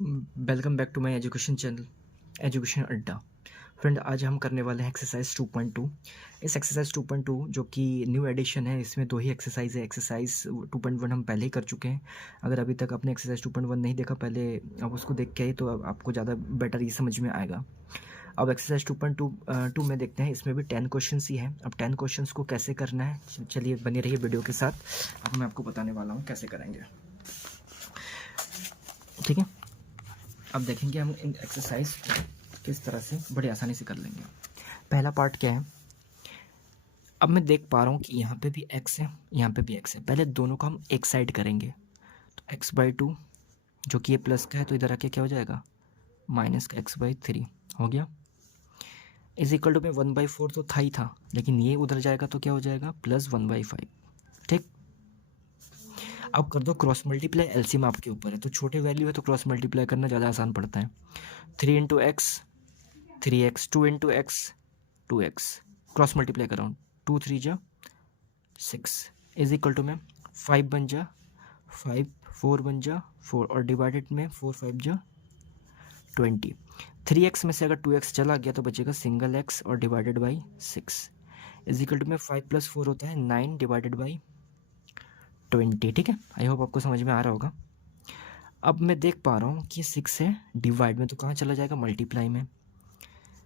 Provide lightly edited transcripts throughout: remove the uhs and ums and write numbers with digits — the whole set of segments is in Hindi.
Welcome back to my education channel education Adda. Friend, आज हम करने वाले हैं एक्सरसाइज 2.2। इस एक्सरसाइज 2.2 जो कि न्यू एडिशन है, इसमें दो ही एक्सरसाइज है। एक्सरसाइज 2.1 हम पहले ही कर चुके हैं। अगर अभी तक आपने एक्सरसाइज 2.1 नहीं देखा, पहले आप उसको देख के आइए तो आपको ज़्यादा बेटर ये समझ में आएगा। अब एक्सरसाइज 2.2 में देखते हैं। इसमें भी 10 क्वेश्चन ही है। अब 10 क्वेश्चन को कैसे करना है, चलिए बने रहिए वीडियो के साथ। अब मैं आपको बताने वाला हूँ कैसे करेंगे, ठीक है। अब देखेंगे हम इन एक्सरसाइज किस तरह से बड़ी आसानी से कर लेंगे। पहला पार्ट क्या है, अब मैं देख पा रहा हूँ कि यहाँ पे भी x है, यहाँ पे भी x है। पहले दोनों को हम एक साइड करेंगे, तो x/2 जो कि ये प्लस का है, तो इधर आके क्या हो जाएगा, माइनस का x/3 हो गया। इज इक्वल टू में 1/4 तो था ही था, लेकिन ये उधर जाएगा तो क्या हो जाएगा, प्लस 1/5। ठीक, अब कर दो क्रॉस मल्टीप्लाई। एलसीएम आपके ऊपर है, तो छोटे वैल्यू है तो क्रॉस मल्टीप्लाई करना ज़्यादा आसान पड़ता है। 3 into x 3x, 2 into x 2x, cross multiply कर रहा हूँ। 2 3 जा 6 इज इक्वल टू में 5 बन जा 5, 4 बन जा 4 और डिवाइडेड में 4 5 जा 20। 3x में से अगर 2x चला गया तो बचेगा सिंगल x और divided by 6 is equal to में 5 + 4 होता है 9 डिवाइडेड बाई 20। ठीक है, आई होप आपको समझ में आ रहा होगा। अब मैं देख पा रहा हूँ कि 6 है डिवाइड में, तो कहाँ चला जाएगा, मल्टीप्लाई में।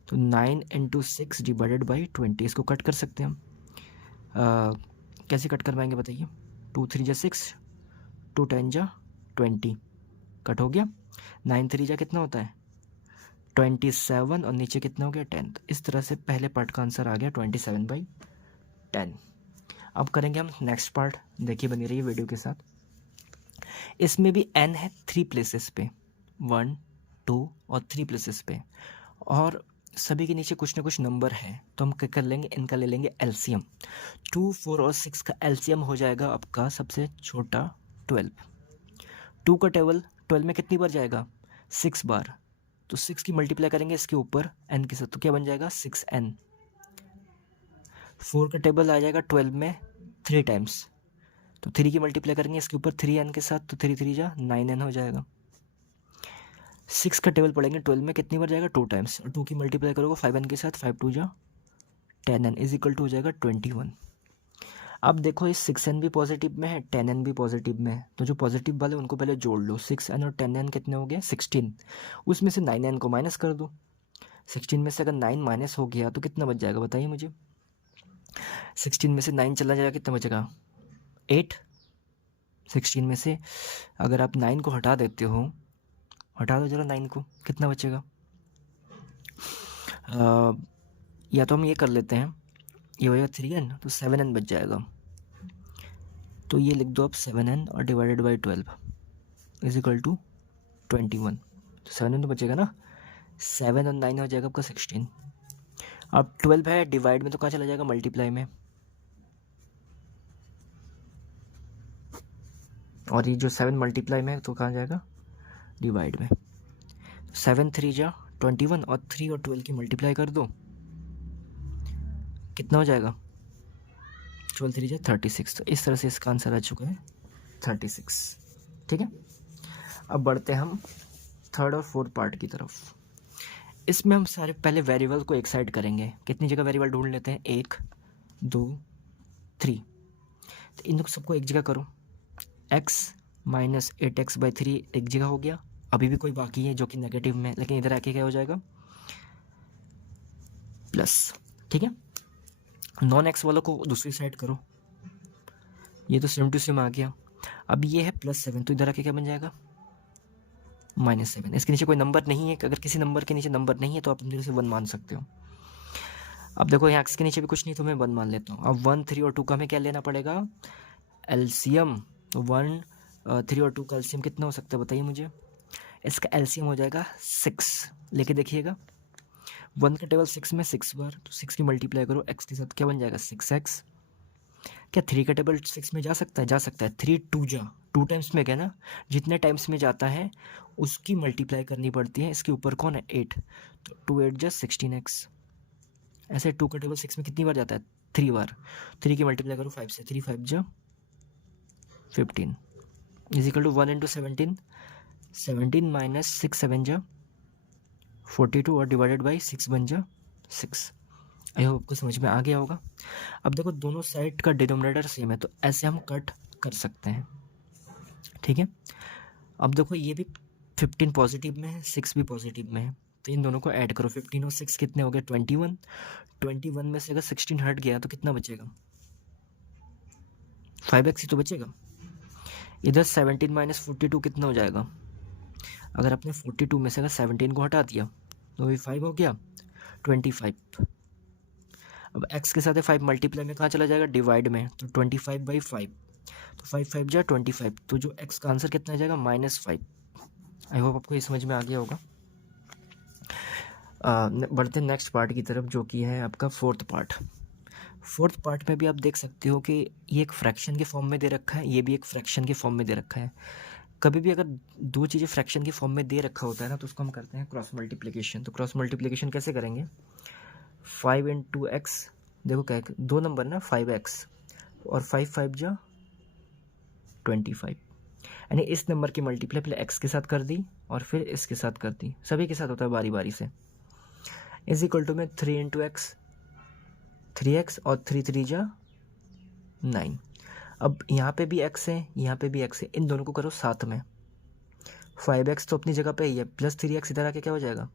तो 9 इंटू 6 डिवाइडेड बाई 20, इसको कट कर सकते हैं हम। कैसे कट कर पाएंगे बताइए। 2 3 जा 6, 2 10 जा 20, कट हो गया। 9 3 जा कितना होता है 27, और नीचे कितना हो गया 10। तो इस तरह से पहले पार्ट का आंसर आ गया 27/10। अब करेंगे हम नेक्स्ट पार्ट, देखिए बनी रही वीडियो के साथ। इसमें भी n है 3 प्लेसेस पे, 1 2 और 3 प्लेसेस पे, और सभी के नीचे कुछ ना कुछ नंबर है। तो हम क्या कर लेंगे, इनका ले लेंगे एलसीएम। 2 4 और 6 का एलसीएम हो जाएगा आपका सबसे छोटा 12। 2 का टेबल 12 में कितनी बार जाएगा, 6 बार। तो 6 की मल्टीप्लाई करेंगे इसके ऊपर n के साथ, तो क्या बन जाएगा 6n। 4 का टेबल आ जाएगा 12 में 3 टाइम्स, तो 3 की मल्टीप्लाई करेंगे इसके ऊपर 3n के साथ, तो 3 3 जा 9n हो जाएगा। 6 का टेबल पढ़ेंगे 12 में कितनी बार जाएगा 2 टाइम्स, और 2 की मल्टीप्लाई करोगे 5n के साथ, 5 2 जा 10n इज इक्वल टू हो जाएगा 21। अब देखो इस 6n भी पॉजिटिव में है, 10n भी पॉजिटिव में है, तो जो पॉजिटिव वाले उनको पहले जोड़ लो। 6n और 10n कितने हो गए 16, उसमें से 9n को माइनस कर दो। 16 में से अगर 9 माइनस हो गया तो कितना बच जाएगा बताइए मुझे। 16 में से 9 चला जाएगा, कितना बचेगा 8। 16 में से अगर आप 9 को हटा देते हो, हटा दो जरा 9 को, कितना बचेगा। या तो हम ये कर लेते हैं, ये हो जाएगा 3n, तो 7n बच जाएगा। तो ये लिख दो आप 7n और divided by 12 is equal to 21। तो 7n तो बचेगा ना, 7 और 9 हो जाएगा आपका 16। अब 12 है डिवाइड में, तो कहाँ चला जाएगा मल्टीप्लाई में, और ये जो 7 मल्टीप्लाई में है तो कहाँ जाएगा डिवाइड में। 7 3 जा 21, और 3 और 12 की मल्टीप्लाई कर दो, कितना हो जाएगा 12 3 जा 36। तो इस तरह से इसका आंसर आ चुका है 36। ठीक है, अब बढ़ते हैं हम थर्ड और फोर्थ पार्ट की तरफ। इसमें हम सारे पहले वेरिएबल को एक साइड करेंगे। कितनी जगह वेरिएबल ढूंढ लेते हैं, 1 2 3। तो इन सबको एक जगह करो। x माइनस 8x/3 एक जगह हो गया। अभी भी कोई बाकी है जो कि नेगेटिव में, लेकिन इधर आके क्या हो जाएगा प्लस। ठीक है, नॉन एक्स वालों को दूसरी साइड करो। ये तो सेम टू सेम आ गया। अब ये है +7, तो इधर आके क्या बन जाएगा -7। इसके नीचे कोई नंबर नहीं है, अगर किसी नंबर के नीचे नंबर नहीं है तो आप इधर से 1 मान सकते हो। अब देखो यहाँ एक्स के नीचे भी कुछ नहीं, तो मैं 1 मान लेता हूँ। अब 1 3 और 2 का हमें क्या लेना पड़ेगा, एलसीएम। तो 1 3 और 2 का एलसीएम कितना हो सकता है बताइए मुझे। इसका एलसीएम हो जाएगा 6, लेके देखिएगा। 1 का टेबल 6 में 6 बार, तो 6 की मल्टीप्लाई करो x के साथ, क्या बन जाएगा 6x। क्या 3 का टेबल 6 में जा सकता है, जा सकता है। 3 2 जा 2 टाइम्स में गया ना, जितने टाइम्स में जाता है उसकी मल्टीप्लाई करनी पड़ती है। इसके ऊपर कौन है 8, तो 2 8 जा 16x। ऐसे 2 का टेबल 6 में कितनी बार जाता है 3 बार। 3 की मल्टीप्लाई करो 5 से, 3 5 जा 15 is equal to 1 into 17 17 minus 6 7 जा 42 और डिवाइडेड बाई 6 बन जा 6। आई होप आपको समझ में आ गया होगा। अब देखो दोनों साइड का डिनोमिनेटर सेम है तो ऐसे हम कट कर सकते हैं, ठीक है। अब देखो ये भी 15 पॉजिटिव में है, 6 भी पॉजिटिव में है, तो इन दोनों को ऐड करो। 15 और 6 कितने हो गए 21। 21 में से अगर 16 हट गया तो कितना बचेगा 5x ही तो बचेगा। इधर 17 माइनस 42 कितना हो जाएगा, अगर आपने 42 में से अगर 17 को हटा दिया तो ये 5 हो गया 25। अब x के साथ 5 मल्टीप्लाई में कहाँ चला जाएगा डिवाइड में, तो 25/5, तो 5 5 जा 25, तो जो x का आंसर कितना आ जाएगा -5। आई होप आपको ये समझ में आ गया होगा। बढ़ते हैं नेक्स्ट पार्ट की तरफ जो कि है आपका फोर्थ पार्ट। फोर्थ पार्ट में भी आप देख सकते हो कि ये एक फ्रैक्शन के फॉर्म में दे रखा है, ये भी एक फ्रैक्शन के फॉर्म में दे रखा है। कभी भी अगर दो चीज़ें फ्रैक्शन के फॉर्म में दे रखा होता है ना तो उसको हम करते हैं क्रॉस मल्टीप्लिकेशन। तो क्रॉस मल्टीप्लिकेशन कैसे करेंगे, 5 × x, देखो क्या है, दो नंबर ना 5x और 5 5 जा 25, यानी इस नंबर की मल्टीप्लाई पहले x के साथ कर दी और फिर इसके साथ कर दी, सभी के साथ होता है बारी बारी से, इज इक्वल टू में 3 × x, 3x और 3 3 जा 9। अब यहाँ पे भी x है, यहाँ पे भी x है, इन दोनों को करो साथ में। 5x तो अपनी जगह पे ही है, प्लस 3x इधर आके क्या हो जाएगा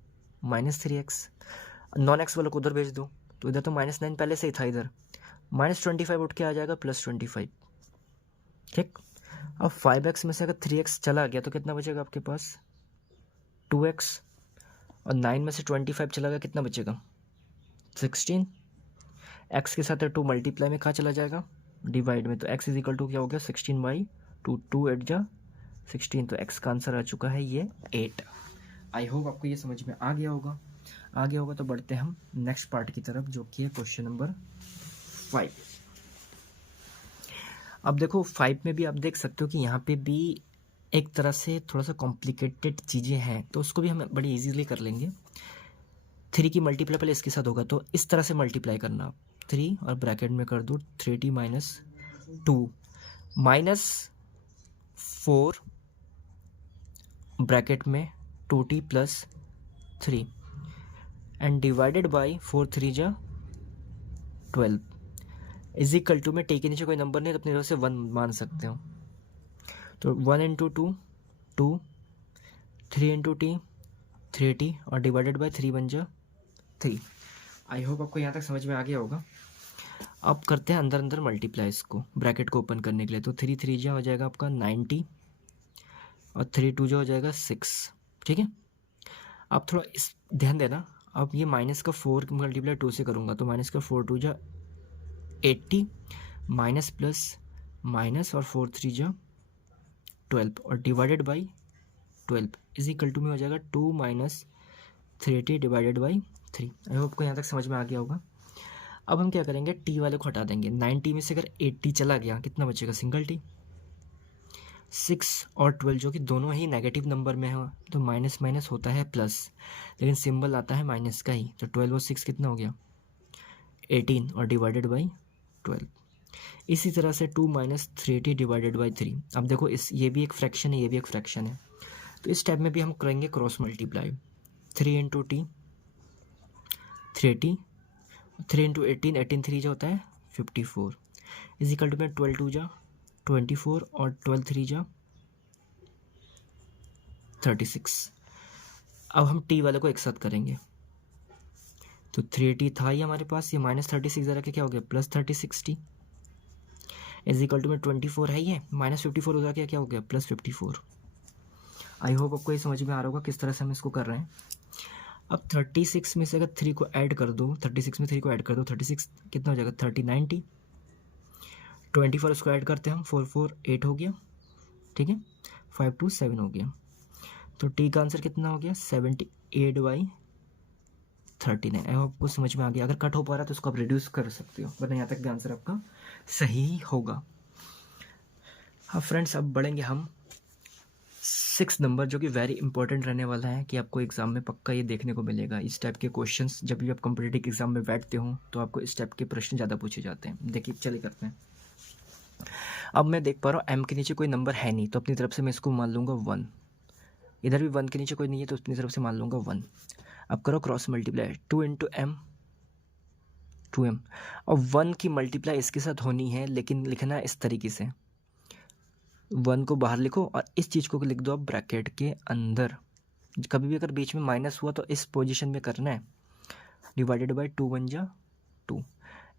-3x। नॉन एक्स वालों को उधर भेज दो, तो इधर तो -9 पहले से ही था, इधर -25 उठ के आ जाएगा +25, ठीक। अब 5x में से अगर 3x चला गया तो कितना बचेगा आपके पास 2x, और 9 में से 25 चला गया कितना बचेगा 16। x के साथ 2 मल्टीप्लाई में कहाँ चला जाएगा डिवाइड में, तो x इज इक्वल टू क्या हो गया 16/2, 2 8 जा 16, तो x का आंसर आ चुका है ये 8। आई होप आपको ये समझ में आ गया होगा। तो बढ़ते हैं हम नेक्स्ट पार्ट की तरफ जो कि है क्वेश्चन नंबर 5। अब देखो 5 में भी आप देख सकते हो कि यहाँ पे भी एक तरह से थोड़ा सा कॉम्प्लिकेटेड चीज़ें हैं, तो उसको भी हम बड़ी इजीली कर लेंगे। 3 की मल्टीप्लाई पहले इसके साथ होगा, तो इस तरह से मल्टीप्लाई करना आप, 3 और ब्रैकेट में कर दो 3t - 2 -4 ब्रैकेट में 2t + 3 एंड डिवाइडेड बाई 4 3 जा 12 इज इक्वल टू में टी के नीचे कोई नंबर नहीं तो अपनी तरफ से 1 मान सकते हो, तो 1 × 2 2, 3 × t 3t और डिवाइडेड बाई 3 बन जा 3। आई होप आपको यहाँ तक समझ में आ गया होगा। अब करते हैं अंदर अंदर मल्टीप्लाई इसको, ब्रैकेट को ओपन करने के लिए, तो 3 3 जा हो जाएगा आपका 90 और 3 2 जा हो जाएगा 6, ठीक है। अब थोड़ा इस ध्यान देना, अब ये माइनस का 4 मल्टीप्लाई 2 से करूँगा तो -4 2 जा 80, माइनस प्लस माइनस और 4 3 जा 12 और divided by 12 is equal to में हो जाएगा 2 - 3t divided by 3। I hope आपको यहाँ तक समझ में आ गया होगा। अब हम क्या करेंगे, टी वाले को हटा देंगे। 90 में से अगर 80 चला गया कितना बचेगा सिंगल टी। 6 और 12 जो कि दोनों ही नेगेटिव नंबर में हो तो माइनस माइनस होता है प्लस, लेकिन सिंबल आता है माइनस का ही, तो 12 और 6 कितना हो गया 18 और डिवाइडेड बाई 12। इसी तरह से 2 - 3t डिवाइडेड बाई 3। अब देखो इस ये भी एक फ्रैक्शन है, ये भी एक फ्रैक्शन है, तो इस टाइप में भी हम करेंगे क्रॉस मल्टीप्लाई। 3 × t 3t, 3 × 18 18 3 जो होता है 54 इज इक्वल टू में 12 2 जा 24 और 12 3 जा 36। अब हम t वाले को एक साथ करेंगे, तो 3t था ही हमारे पास, ये -36 जरा के क्या हो गया +36t इज इक्वल टू में 24 है, ये -54 हो जाके क्या हो गया +54। आई होप आपको ये समझ में आ रहा होगा किस तरह से हम इसको कर रहे हैं। अब 36 में से अगर 3 को ऐड कर दो, 36 में 3 को ऐड कर दो, 36 कितना हो जाएगा 39t, 24 उसको ऐड करते हैं हम 4 4 8 हो गया, ठीक है, 5 2 7 हो गया, तो t का आंसर कितना हो गया 78/39। आई होप आपको समझ में आ गया। अगर कट हो पा रहा है तो उसको आप रिड्यूस कर सकते हो, वरना यहाँ तक भी आंसर आपका सही होगा। हाँ फ्रेंड्स, अब बढ़ेंगे हम 6 नंबर जो कि वेरी इंपॉर्टेंट रहने वाला है, कि आपको एग्जाम में पक्का ये देखने को मिलेगा। इस टाइप के क्वेश्चंस जब भी आप कॉम्पिटिटिव एग्जाम में बैठते हो तो आपको इस टाइप के प्रश्न ज़्यादा पूछे जाते हैं। देखिए चलिए करते हैं। अब मैं देख पा रहा हूँ m के नीचे कोई नंबर है नहीं, तो अपनी तरफ से मैं इसको मान लूँगा 1। इधर भी 1 के नीचे कोई नहीं है तो अपनी तरफ से मान लूँगा 1। अब करो cross multiply, 2 into M 2m, और 1 की मल्टीप्लाई इसके साथ होनी है, लेकिन लिखना है इस तरीके से, 1 को बाहर लिखो और इस चीज़ को लिख दो आप ब्रैकेट के अंदर। कभी भी अगर बीच में माइनस हुआ तो इस पोजीशन में करना है, डिवाइडेड बाई 2 1 जा 2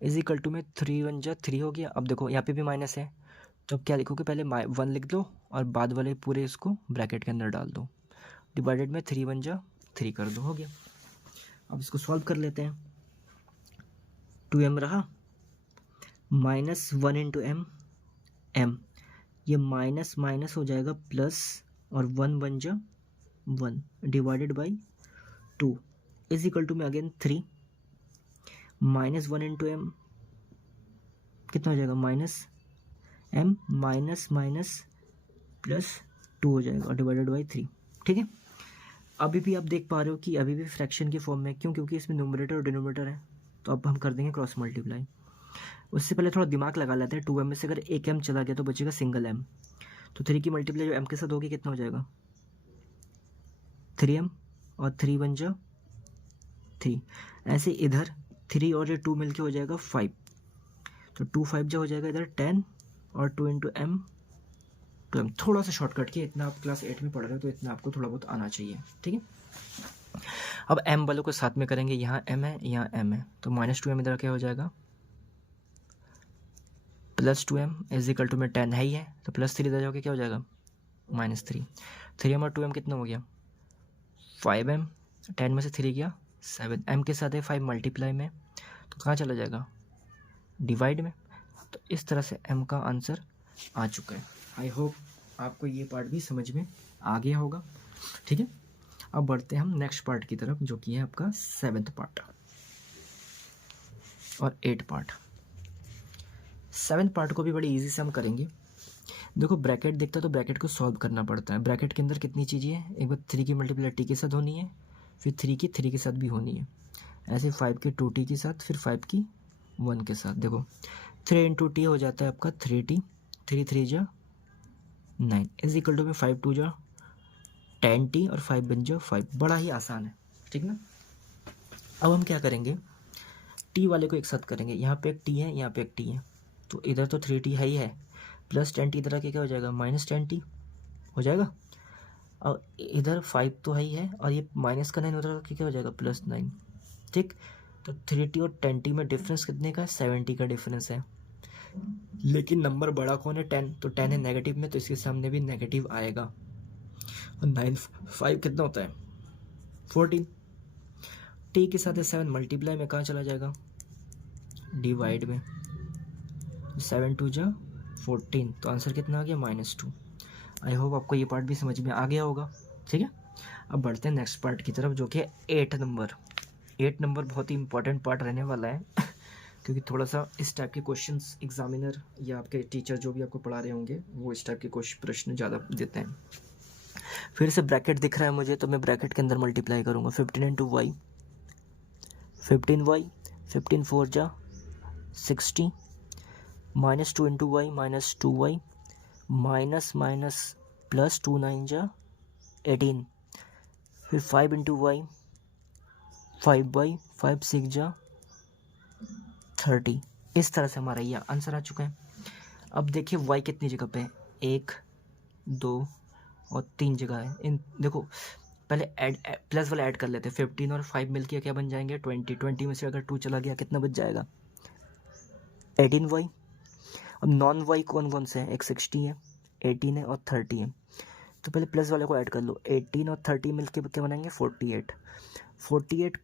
इज इक्वल टू में 3 1 जा 3 हो गया। अब देखो यहाँ पे भी माइनस है, तो अब क्या लिखोगे, पहले 1 लिख दो और बाद वाले पूरे इसको ब्रैकेट के अंदर डाल दो, डिवाइडेड में 3 1 जा 3 कर दो, हो गया। अब इसको सॉल्व कर लेते हैं। 2m रहा, माइनस 1 इंटू एम, ये माइनस माइनस हो जाएगा प्लस, और 1 1 जा 1 divided by 2 is equal to में अगेन 3, माइनस 1 इंटू एम कितना हो जाएगा, minus M minus minus plus 2 हो जाएगा, डिवाइडेड बाई 3। ठीक है, अभी भी आप देख पा रहे हो कि अभी भी फ्रैक्शन की फॉर्म में, क्यों, क्योंकि इसमें न्यूमरेटर और डिनोमिनेटर है। तो अब हम कर देंगे क्रॉस मल्टीप्लाई। उससे पहले थोड़ा दिमाग लगा लेते हैं, 2m में से अगर एक m चला गया तो बचेगा सिंगल m, तो 3 की मल्टीप्लाई जो m के साथ होगी कितना हो जाएगा, 3m, और 3 1 जा 3, ऐसे इधर 3 और ये 2 मिलके हो जाएगा 5, तो 2 5 जो हो जाएगा इधर 10, और 2 इंटू एम 2m। थोड़ा सा शॉर्टकट किया, इतना आप क्लास 8 में पढ़ रहे हो तो इतना आपको थोड़ा बहुत आना चाहिए। ठीक है, अब m वालों को साथ में करेंगे, यहाँ m है यहाँ m है, तो माइनस 2m इधर क्या हो जाएगा, plus 2m is equal to में 10 है ही है, तो प्लस 3 इधर जाओगे क्या हो जाएगा, माइनस 3, 3m और 2m कितना हो गया, 5m, 10 में से 3 गया 7, m के साथ है 5 मल्टीप्लाई में, तो कहाँ चला जाएगा, डिवाइड में। तो इस तरह से m का आंसर आ चुका है। आई होप आपको ये पार्ट भी समझ में आ गया होगा। ठीक है, अब बढ़ते हैं हम नेक्स्ट पार्ट की तरफ, जो कि है आपका 7th पार्ट और 8 पार्ट। 7th पार्ट को भी बड़ी इजी से हम करेंगे। देखो ब्रैकेट देखता तो ब्रैकेट को सॉल्व करना पड़ता है। ब्रैकेट के अंदर कितनी चीज़ें हैं, एक बार 3 की मल्टीप्लाई t के साथ होनी है, फिर 3 की 3 के साथ भी होनी है, ऐसे 5 की 2t के साथ, फिर 5 की 1 के साथ। देखो 3 इंटू टी हो जाता है आपका 3t, 3 3 जा 9 इज इक्वल टू में 5 2 जा 10t, और 5 बन जाओ 5। बड़ा ही आसान है, ठीक ना। अब हम क्या करेंगे, t वाले को एक साथ करेंगे, यहाँ पे एक t है यहाँ पे एक t है, तो इधर तो 3t है ही है, प्लस 10t इधर आके क्या हो जाएगा, माइनस 10t हो जाएगा, और इधर 5 तो है ही है, और ये माइनस का 9 उधर आके क्या हो जाएगा, प्लस 9। ठीक, तो 3t और 10t में डिफरेंस कितने का है, 7t का डिफरेंस है, लेकिन नंबर बड़ा कौन है, 10, तो 10 है नेगेटिव में, तो इसके सामने भी नेगेटिव आएगा। और 9 5 कितना होता है, 14, टी के साथ 7 मल्टीप्लाई में कहाँ चला जाएगा, डिवाइड में, 7 2 जा 14, तो आंसर कितना आ गया, -2। आई होप आपको ये पार्ट भी समझ में आ गया होगा। ठीक है, अब बढ़ते हैं नेक्स्ट पार्ट की तरफ, जो कि 8 नंबर। 8 नंबर बहुत ही इंपॉर्टेंट पार्ट रहने वाला है क्योंकि थोड़ा सा इस टाइप के क्वेश्चंस एग्जामिनर या आपके टीचर जो भी आपको पढ़ा रहे होंगे वो इस टाइप के प्रश्न ज़्यादा देते हैं। फिर से ब्रैकेट दिख रहा है मुझे, तो मैं ब्रैकेट के अंदर मल्टीप्लाई करूँगा, 15 इंटू वाई 15y, 15 4 जा 60, -2 into Y -2y, minus minus plus 2 9 जा 18, फिर 5 इंटू वाई 5y 5 6 जा 30। इस तरह से हमारा ये आंसर आ चुका है। अब देखिए y कितनी जगह पे है, 1 2 और 3 जगह है। इन देखो पहले प्लस वाला ऐड कर लेते हैं, 15 और 5 मिलके क्या बन जाएंगे, 20। 20 में से अगर 2 चला गया कितना बच जाएगा, 18y। अब नॉन वाई कौन कौन से हैं, एक 60 है, 18 है और 30 है, तो पहले प्लस वाले को ऐड कर लो, 18 और 30 मिलके क्या बनाएंगे, 48। 48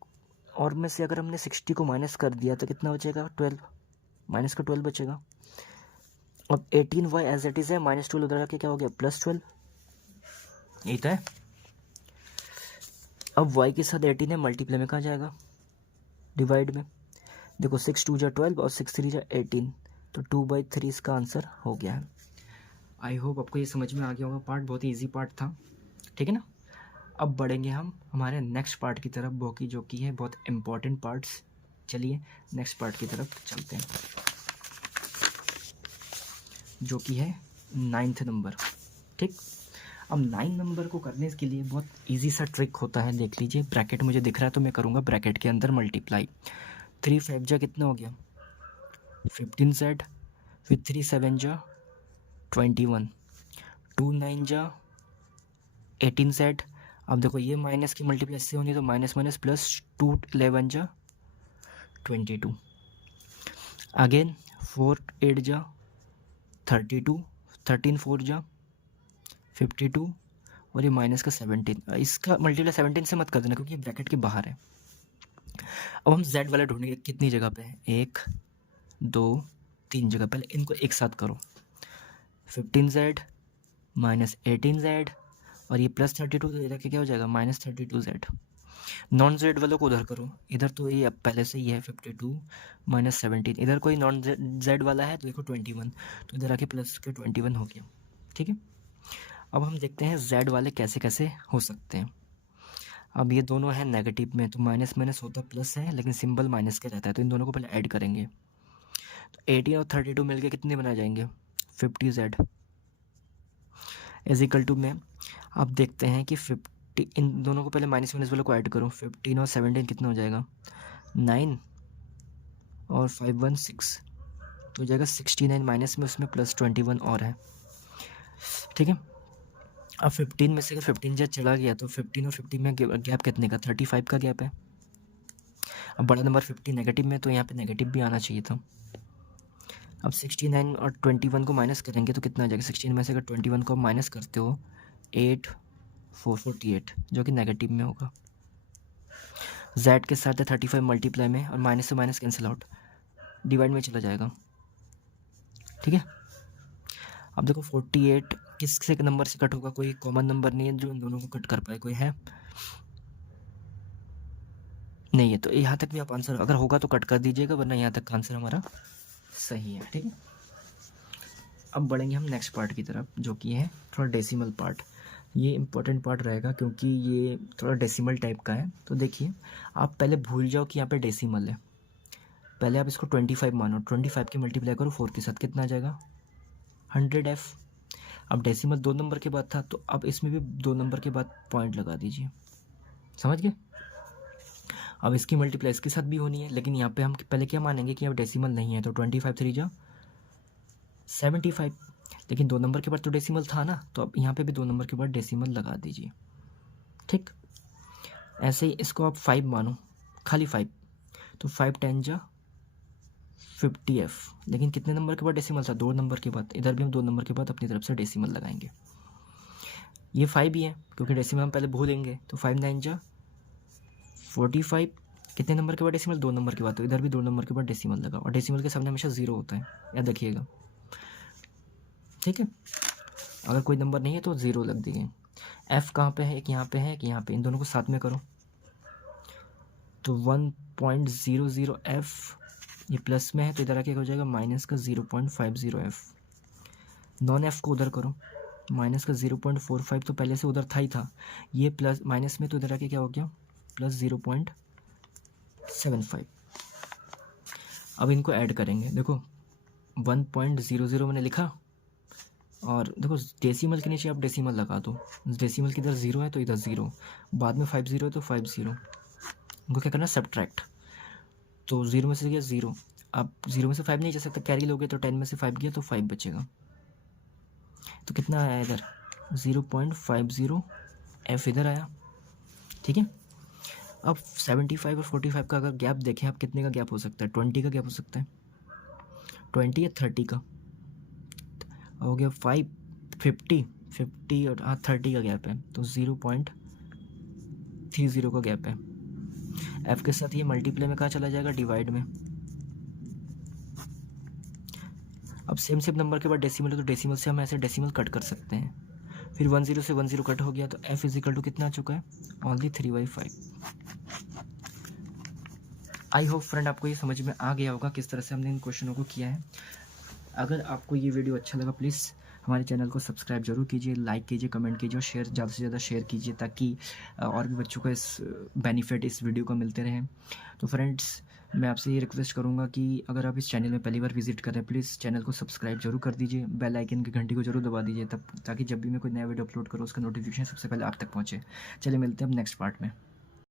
और में से अगर हमने 60 को माइनस कर दिया तो कितना बचेगा, 12, माइनस का 12 बचेगा। अब 18y एज इट इज है, -12 उधर आके क्या हो गया, +12, यही तो है। अब y के साथ 18 है, मल्टीप्लाई में कहाँ जाएगा, डिवाइड में। देखो 6 2 जा 12 और 6 3 जा 18, तो 2/3 इसका आंसर हो गया है। आई होप आपको ये समझ में आ गया होगा, पार्ट बहुत ही ईजी पार्ट था, ठीक है ना। अब बढ़ेंगे हम हमारे नेक्स्ट पार्ट की तरफ, जो कि है बहुत इम्पॉर्टेंट पार्ट्स। चलिए नेक्स्ट पार्ट की तरफ चलते हैं, जो कि है 9th नंबर। ठीक, अब 9 नंबर को करने के लिए बहुत इजी सा ट्रिक होता है, देख लीजिए। ब्रैकेट मुझे दिख रहा है तो मैं करूँगा ब्रैकेट के अंदर मल्टीप्लाई। 3 5 जा कितना हो गया 15z, फिर 3 7 जा 21, 2 9 जा 18z। अब देखो ये माइनस की मल्टीप्लाई से होनी तो माइनस माइनस प्लस, 2 11 जा 22, अगेन 4 8 जा 32, 13 4 जा 52, और ये माइनस का 17। इसका मल्टीप्लाई 17 से मत कर देना क्योंकि ब्रैकेट के बाहर है। अब हम z वाला ढूंढेंगे, कितनी जगह पे है, 1 2 3 जगह। पहले इनको एक साथ करो, 15z माइनस 18z और ये प्लस 32, तो इधर क्या हो जाएगा माइनस 32z। नॉन जेड वालों को उधर करो, इधर तो ये अब पहले से ही है 52 माइनस 17, इधर कोई नॉन जेड वाला है तो देखो 21, तो इधर आके प्लस के 21 हो गया। ठीक है, अब हम देखते हैं जेड वाले कैसे कैसे हो सकते हैं। अब ये दोनों है नेगेटिव में तो माइनस माइनस होता प्लस है, लेकिन सिंबल माइनस का रहता है, तो इन दोनों को पहले ऐड करेंगे। तो 18 और 32 मिलके कितने बना जाएंगे 50z इज इक्वल टू में। अब देखते हैं कि 50, इन दोनों को पहले माइनस माइनस वाले को ऐड करूँ, 15 और 17 कितना हो जाएगा 9 और 5 1 6, तो हो जाएगा 69 माइनस में उसमें प्लस 21 और है। ठीक है, अब 15 में से अगर 15 जब चला गया तो 15 और 50 में गैप कितने का 35 का गैप है। अब बड़ा नंबर 50 नेगेटिव में तो यहाँ पे नेगेटिव भी आना चाहिए था। अब 69 और 21 को माइनस करेंगे तो कितना आ जाएगा, 16 में से अगर 21 को माइनस करते हो 8 448 जो कि नेगेटिव में होगा। z के साथ है 35 मल्टीप्लाई में, और माइनस से माइनस कैंसिल आउट, डिवाइड में चला जाएगा। ठीक है, अब देखो 48 किससे नंबर से कट होगा, कोई कॉमन नंबर नहीं है जो इन दोनों को कट कर पाए, कोई है नहीं है। तो यहाँ तक भी आप आंसर अगर होगा तो कट कर दीजिएगा, वरना यहाँ तक का आंसर हमारा सही है। ठीक है, अब बढ़ेंगे हम नेक्स्ट पार्ट की तरफ जो कि है थोड़ा डेसिमल पार्ट। ये इंपॉर्टेंट पार्ट रहेगा क्योंकि ये थोड़ा डेसिमल टाइप का है। तो देखिए, आप पहले भूल जाओ कि यहाँ पे डेसिमल है, पहले आप इसको 25 मानो, 25 की मल्टीप्लाई करो 4 के साथ, कितना आ जाएगा 100f। अब डेसिमल 2 नंबर के बाद था तो अब इसमें भी 2 नंबर के बाद पॉइंट लगा दीजिए, समझ गए। अब इसकी मल्टीप्लाई इसके साथ भी होनी है, लेकिन यहाँ पे हम पहले क्या मानेंगे कि अब डेसिमल नहीं है, तो 25 3 जा 75, लेकिन 2 नंबर के बाद तो डेसिमल था ना, तो अब यहाँ पे भी 2 नंबर के बाद डेसिमल लगा दीजिए। ठीक, ऐसे ही इसको आप 5 मानो, खाली 5, तो 5 10 जा 50f, लेकिन कितने नंबर के बाद डेसिमल था 2 नंबर के बाद, इधर भी हम 2 नंबर के बाद अपनी तरफ से डेसिमल लगाएंगे। ये 5 ही है क्योंकि डेसिमल हम पहले भूलेंगे, तो 5 9 जा 45, कितने नंबर के बाद डेसिमल 2 नंबर के बाद, तो इधर भी 2 नंबर के बाद डेसिमल लगा, और डेसिमल के सामने हमेशा 0 होता है, याद रखिएगा। ठीक है, अगर कोई नंबर नहीं है तो 0 लग दीजिए। f कहाँ पे है, एक यहाँ पे है एक यहाँ पे, इन दोनों को साथ में करो तो 1.00f, ये प्लस में है तो इधर आके हो जाएगा माइनस का 0.50f। नॉन f को उधर करो, माइनस का 0.45 तो पहले से उधर था ही था, ये प्लस माइनस में तो इधर आके क्या हो गया प्लस 0.75। अब इनको ऐड करेंगे, देखो 1.00 मैंने लिखा, और देखो डेसिमल के नीचे आप डेसिमल लगा दो, डेसिमल की इधर 0 है तो इधर 0, बाद में 50 है तो 50, उनको क्या करना सब्ट्रैक्ट, तो 0 में से गया 0, अब 0 में से 5 नहीं जा सकता, कैरी लोगे तो 10 में से 5 गया तो 5 बचेगा, तो कितना आया इधर 0.50f इधर आया। ठीक है, अब 75 और 45 का अगर गैप देखें आप, कितने का गैप हो सकता है 20 का गैप हो सकता है, 20 या 30 का हो गया 5 50 और 30 का गैप है, तो 0.30 का गैप है। f के साथ ये मल्टीप्लाई में कहाँ चला जाएगा डिवाइड में। अब सेम नंबर के बाद डेसिमल है तो डेसिमल से हम ऐसे डेसिमल कट कर सकते हैं, फिर 10 से 10 कट हो गया तो f इज इक्वल टू कितना आ चुका है ओनली 3/5। आई होप फ्रेंड आपको ये समझ में आ गया होगा किस तरह से हमने इन क्वेश्चनों को किया है। अगर आपको ये वीडियो अच्छा लगा प्लीज़ हमारे चैनल को सब्सक्राइब ज़रूर कीजिए, लाइक कीजिए, कमेंट कीजिए और शेयर ज़्यादा से ज़्यादा शेयर कीजिए ताकि और भी बच्चों को इस बेनिफिट इस वीडियो को मिलते रहें। तो फ्रेंड्स, मैं आपसे ये रिक्वेस्ट करूँगा कि अगर आप इस चैनल में पहली बार विजिट कर रहे हैं, प्लीज़ चैनल को सब्सक्राइब जरूर कर दीजिए, बेल आइकन की घंटी को जरूर दबा दीजिए तब ताकि जब भी मैं कोई नया वीडियो अपलोड करूँ उसका नोटिफिकेशन सबसे पहले आप तक पहुँचे। चलिए मिलते हैं अब नेक्स्ट पार्ट में।